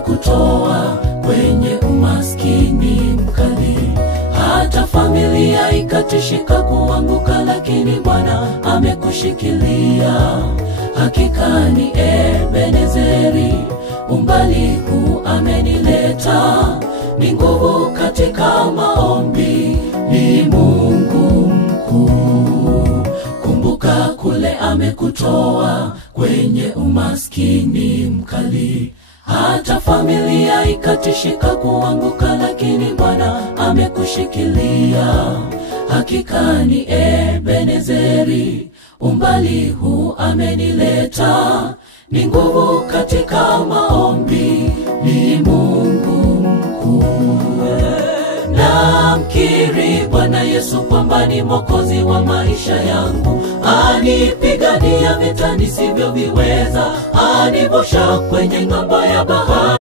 amekutoa kwenye umaskini mkali. Hata familia ikatishika kuanguka, lakini Bwana amekushikilia. Hakika ni Ebenezeri, umbali huu amenileta. Ni nguvu katika maombi, ni Mungu mkuu. Kumbuka kule amekutoa kwenye umaskini mkali. Hata familia ikatishika kuanguka, lakini Bwana amekushikilia. Hakika ni Ebenezeri, umbali huu amenileta. Ni nguvu katika maombi, ni Mungu mkuu. Namkiri Bwana Yesu kwamba ni Mwokozi wa maisha yangu. Anipigania vita nisivyoviweza, anivusha kwenye ng'ambo ya bahari.